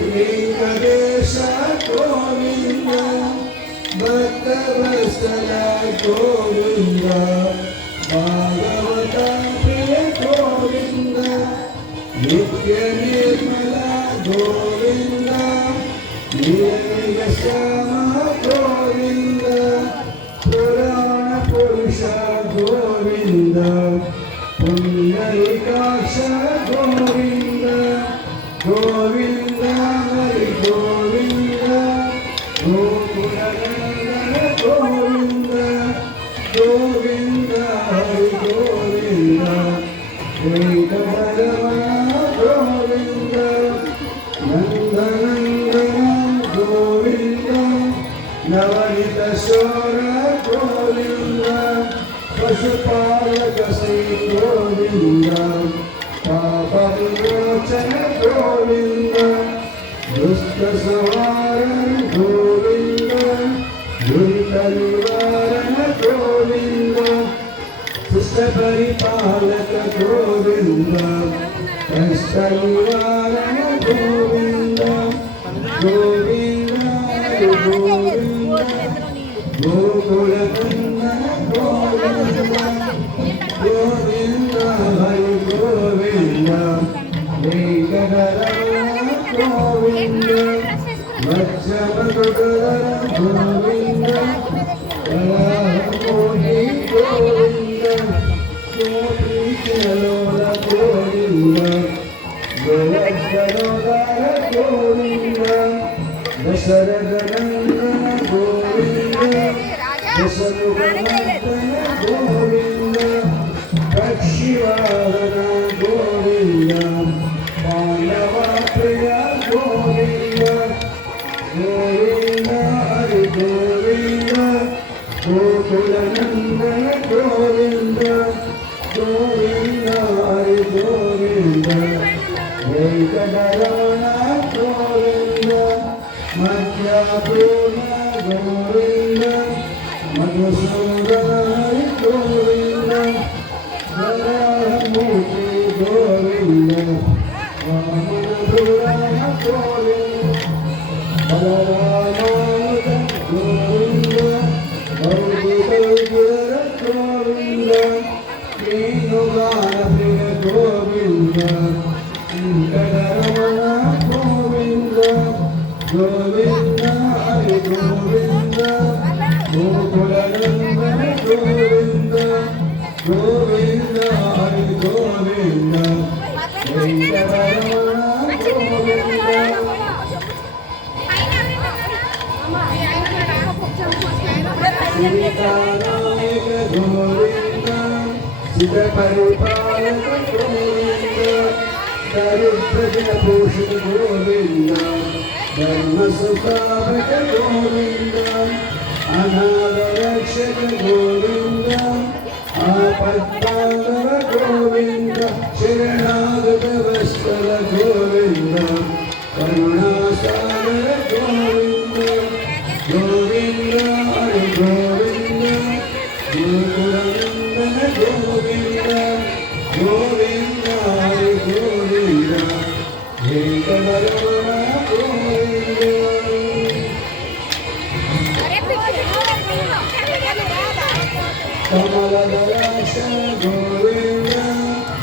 శ్రీవేంకటేశ గోవింద భక్తవత్సల గోవింద భాగవత ప్రియ గోవింద నిత్య నిర్మల గోవింద నిరంజన శ్యామ గోవింద పురాణ పురుష గోవింద పుండరీకాక్ష గోవింద గోవింద హరి గోవింద గోకులనందన గోవింద గోవింద హరి గోవింద వెంకటరమణ గోవింద నందనందన గోవింద నవనిత శోర గోవింద పశుపాలక శ్రీ గోవింద పాప విమోచన గోవింద దుష్ట సంహారణ గోవింద దురిత నివారణ గోవింద సుష్ట పరిపాలక గోవింద కష్ట నివారణ గోవింద గోవింద గోవింద గోకుల నందన గోవింద గోవింద హరి గోవింద వెంకటరమణ గోవింద మత్స్యమకుటధర గోవింద కళామోహి గోవింద గోపీచలోల గోవింద గోవర్ధనోదర గోవింద దశరథనందన గోవింద దశముఖనందన గోవింద పక్షివాహన గోవింద పాండవ ప్రియ గోవింద గోవింద హరి గోవింద గోకులనందన గోవింద గోవింద హరి గోవింద వెంకటరమణ గోవింద మధ్యపూర్ణ గోవింద మధుసూదన హరి గోవింద మూర్తి గోవింద వామనధురామ గోవింద బలరామానుజ గోవింద భౌతికైగుర గోవింద శ్రీనుగాన ప్రియ గోవింద వెంకటరమణ గోవింద గోవింద హరి గోవింద గోకులనందన గోవింద గోవింద హరి గోవింద వెంకటరమణ గోవింద సీతానాయక గోవింద సిత పరిపాలక గోవింద దరిద్ర భూషణ గోవింద ధర్మ సుస్థాపక గోవింద అనాథ రక్షక గోవింద ఆపద్బాంధవ గోవింద శరణాగత వత్సల గోవింద కరుణాసాగర గోవింద గోవింద హరి గోవింద గోకులనందన గోవింద గోవింద హరి గోవింద వెంకటరమణ గోవింద కమలదళాక్ష గోవింద